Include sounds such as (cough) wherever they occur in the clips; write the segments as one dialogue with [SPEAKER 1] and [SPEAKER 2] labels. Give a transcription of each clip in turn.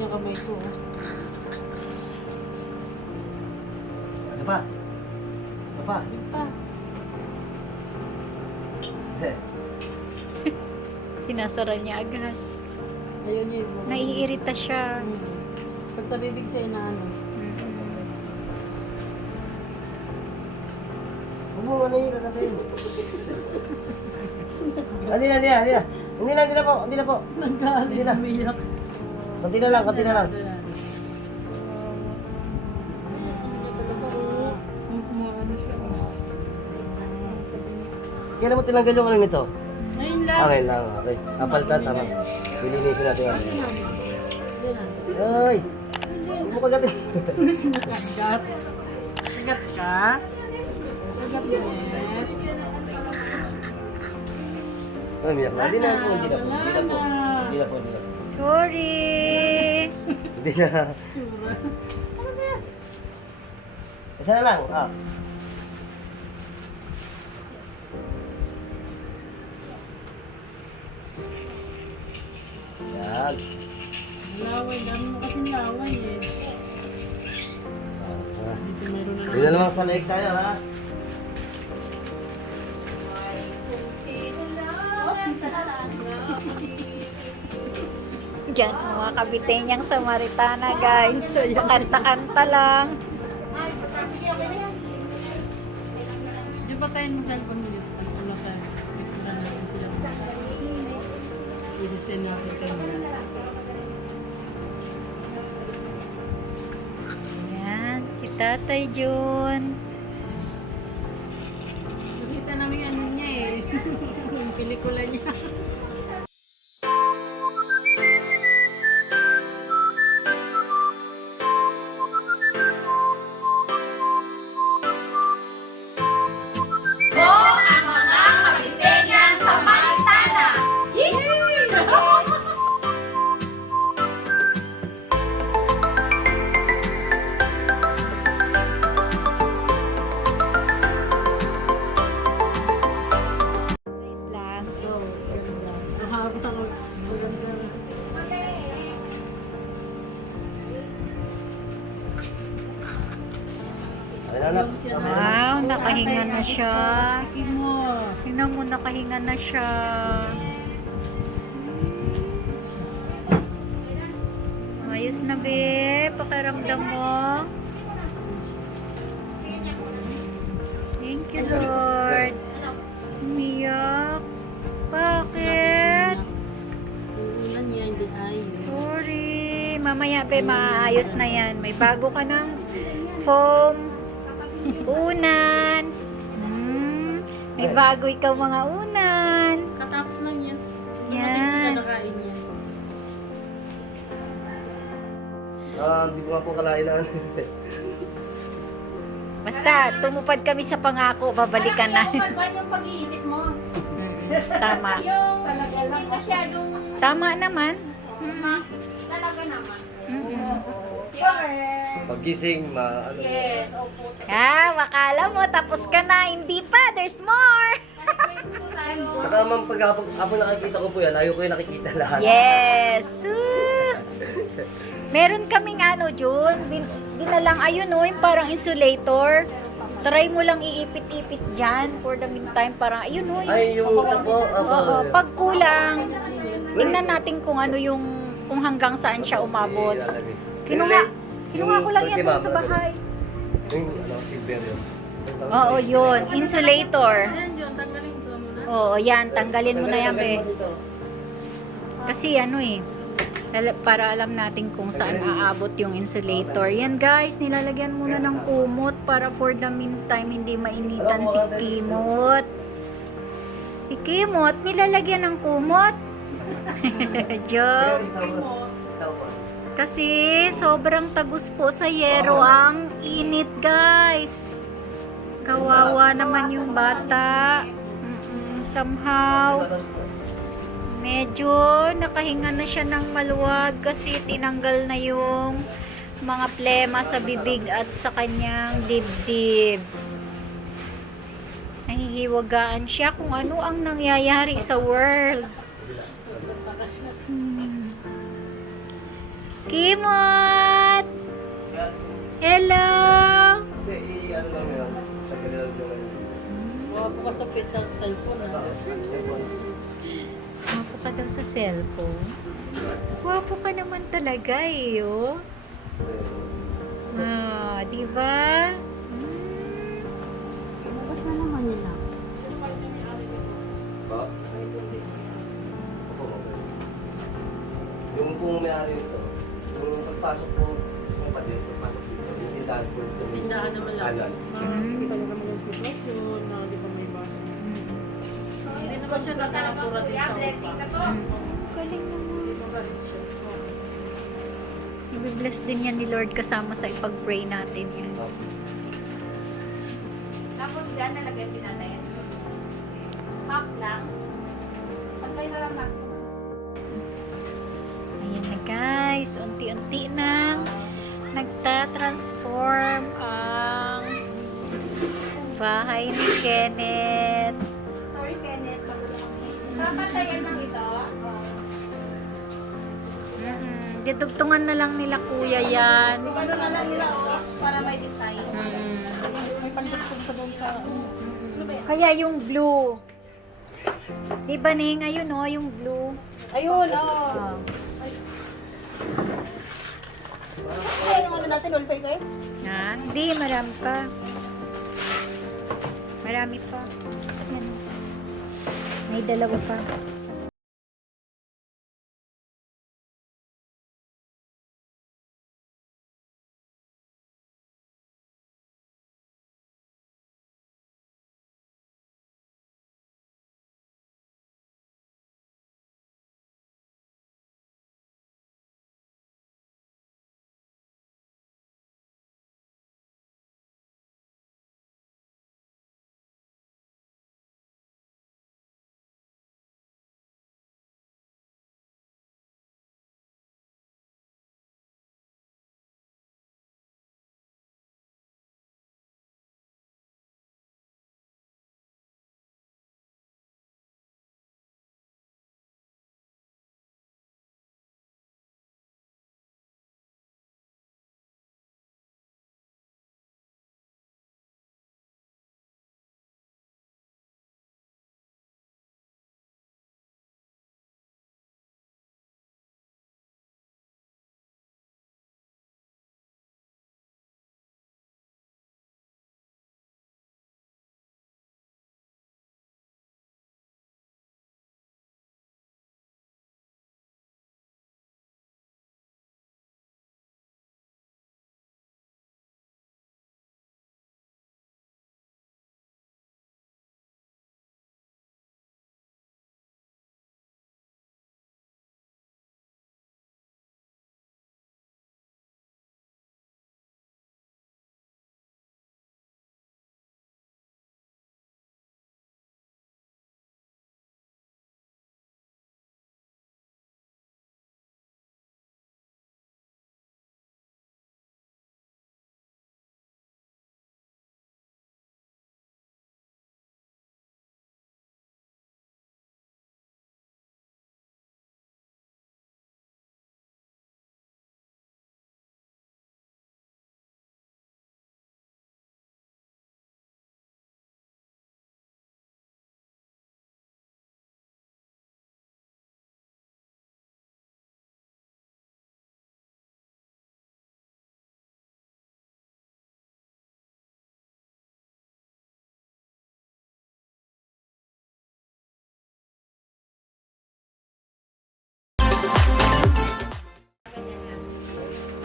[SPEAKER 1] niya kamay ko. oh.
[SPEAKER 2] Isa pa. Isa pa.
[SPEAKER 1] Pa. (laughs)
[SPEAKER 3] Sinasara niya agad.
[SPEAKER 1] Ayaw niya yung
[SPEAKER 3] Naiirita siya.
[SPEAKER 1] Hmm. Pag sa bibig siya na ano.
[SPEAKER 2] Huwag mo ano yun, ano yun. Hindi na, hindi na, hindi na. Hindi na, hindi na po, hindi na po.
[SPEAKER 1] Nagkalit,
[SPEAKER 2] Hindi na.
[SPEAKER 1] umiyak.
[SPEAKER 2] Kunti na lang, kunti na lang. Kailan mo tinanggal yung ano nito?
[SPEAKER 1] Ngayon lang.
[SPEAKER 2] Okay lang, okay. Kapalitan, tama. Lilinisin natin ano. Ay! Huwag mo kagatin.
[SPEAKER 1] Nakagat. Kagat ka? Kagat mo.
[SPEAKER 2] Ay, miyak na. Hindi na po. Hindi na po. Hindi na po, hindi na po.
[SPEAKER 3] Sorry!
[SPEAKER 2] Hindi na. Isa na lang, ah. Yan.
[SPEAKER 1] Laway. Dami mo kasing laway eh. Dito meron na
[SPEAKER 2] Hindi na naman sa leeg tayo, ha? (laughs)
[SPEAKER 3] Diyan, mga kabite niyang Samaritana, guys. Kanta-kanta lang.
[SPEAKER 1] Di ba tayo ng cellphone? Pag ano ka, kayo na.
[SPEAKER 3] Yan, si Tatay Jun.
[SPEAKER 1] Nakita namin ano niya eh. (laughs) yung pelikula niya.
[SPEAKER 3] Siya.
[SPEAKER 1] Sige mo.
[SPEAKER 3] Tingnan mo, nakahinga na siya. Ayos na, be. Pakiramdam mo. Thank you, Lord. Umiyak. Bakit? Sorry. Mamaya, be, maayos na yan. May bago ka ng foam. Unan. Hmm. May bago ikaw mga unan.
[SPEAKER 1] Katapos lang yan.
[SPEAKER 3] Yan.
[SPEAKER 1] Dumating sila nakain niya.
[SPEAKER 2] Ah, hindi ko nga po kalain na. (laughs)
[SPEAKER 3] Basta, tumupad kami sa pangako, babalikan na.
[SPEAKER 4] Malwan yung pag-iisip mo. (laughs)
[SPEAKER 3] Tama.
[SPEAKER 4] Yung hindi masyadong
[SPEAKER 3] Tama naman.
[SPEAKER 4] talaga naman.
[SPEAKER 2] Paggising, ma... Ano,
[SPEAKER 4] Yes, opo.
[SPEAKER 3] Ah, makala mo, tapos ka na. Hindi pa, there's more.
[SPEAKER 2] Saka man pag ako, ako nakikita ko po yan, ayaw ko yung nakikita lahat.
[SPEAKER 3] Yes. Meron kaming ano, Jun. Bin, dinalang, ayun o, yung parang insulator. Try mo lang iipit-ipit dyan for the meantime. Parang, ayun o.
[SPEAKER 2] Ay, yung tapo, apo.
[SPEAKER 3] Oo, pag kulang, tingnan natin kung ano yung, kung hanggang saan siya umabot. Kinuha, kinuha ko lang yan doon sa bahay.
[SPEAKER 2] Yung ano, silver yun.
[SPEAKER 3] Oo, yun. Insulator.
[SPEAKER 1] Ayan yun, tanggalin ko muna.
[SPEAKER 3] Oo, yan. Tanggalin mo na yan, be. Kasi ano eh, para alam natin kung saan aabot yung insulator. Yan guys, nilalagyan muna ng kumot para for the meantime hindi mainitan si Kimot. Si Kimot, nilalagyan ng kumot. (laughs) Joke. Kasi sobrang tagus po sa yero ang init guys. Kawawa naman yung bata. Mm-mm, somehow, medyo nakahinga na siya ng maluwag kasi tinanggal na yung mga plema sa bibig at sa kanyang dibdib. Nahihiwagaan siya kung ano ang nangyayari sa world. Kimot! Hello!
[SPEAKER 2] Hindi, i-ano lang yun. Tagal lang yun.
[SPEAKER 1] Mga po kasapi sa cellphone. ah.
[SPEAKER 3] Gwapo ka daw sa cellphone. Gwapo ka naman talaga eh, oh. Ah, di ba?
[SPEAKER 1] Bukas na naman nila.
[SPEAKER 2] Ba? Opo, okay. Yung kung may-ari nito, pagpasok po sa mga pati, pagpasok dito, yung tindahan po sa
[SPEAKER 1] Sindahan naman lang.
[SPEAKER 2] kanan.
[SPEAKER 1] Hindi naman yung sitwasyon, na hindi pa may bago. Hindi naman siya nakakura din sa upa.
[SPEAKER 3] Galing naman.
[SPEAKER 1] Hindi pa ba rin siya?
[SPEAKER 3] Ibi-bless din yan ni Lord kasama sa ipag-pray natin yan.
[SPEAKER 4] Tapos dyan nalagay sinatayan. Half lang. Pantay na lang half.
[SPEAKER 3] Guys, unti-unti nang nagta-transform ang bahay ni Kenneth.
[SPEAKER 4] Sorry, Kenneth. Papantayan lang ito.
[SPEAKER 3] Mm, didugtungan na lang nila kuya yan.
[SPEAKER 4] Ano na lang nila, oh, para may design.
[SPEAKER 3] Mm.
[SPEAKER 1] May pagdating pa doon sa ano.
[SPEAKER 3] Kaya yung blue. Di ba Ning? Ayun oh, yung blue.
[SPEAKER 4] Ayun, oh. Ay, yung ano natin, all kayo?
[SPEAKER 3] Ha? Hindi, marami pa. Marami pa. May dalawa pa.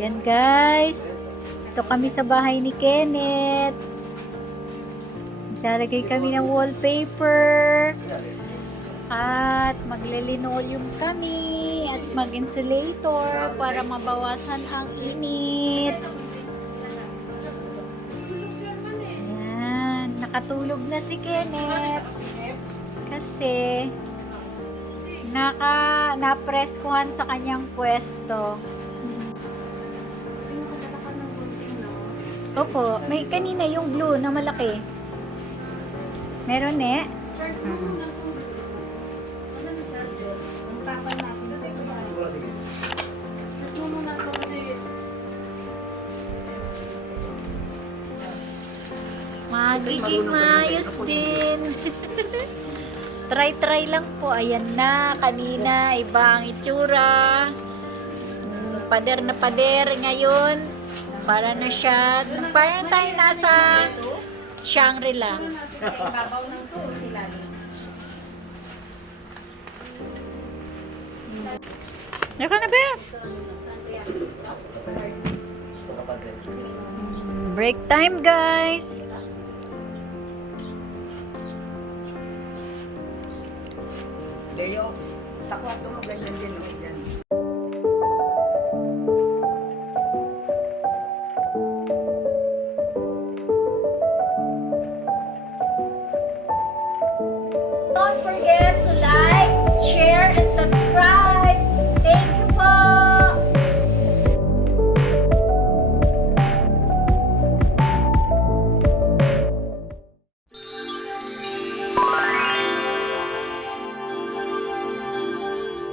[SPEAKER 3] Yan guys. Ito kami sa bahay ni Kenneth. Lalagay kami ng wallpaper. At magle-linoleum kami. At mag-insulator para mabawasan ang init. Yan. Nakatulog na si Kenneth. Kasi naka napreskuhan sa kanyang pwesto. Opo. May kanina yung blue na malaki. Meron eh. Magiging maayos din. (laughs) Try-try lang po. Ayan na. Kanina, iba ang itsura. Hmm, pader na pader ngayon. Para na siya. Parang tayo nasa Shangri-La. Naka na ba? Break time, guys.
[SPEAKER 5] Leo, sa kwarto mo ganyan din.
[SPEAKER 3] Don't forget to like,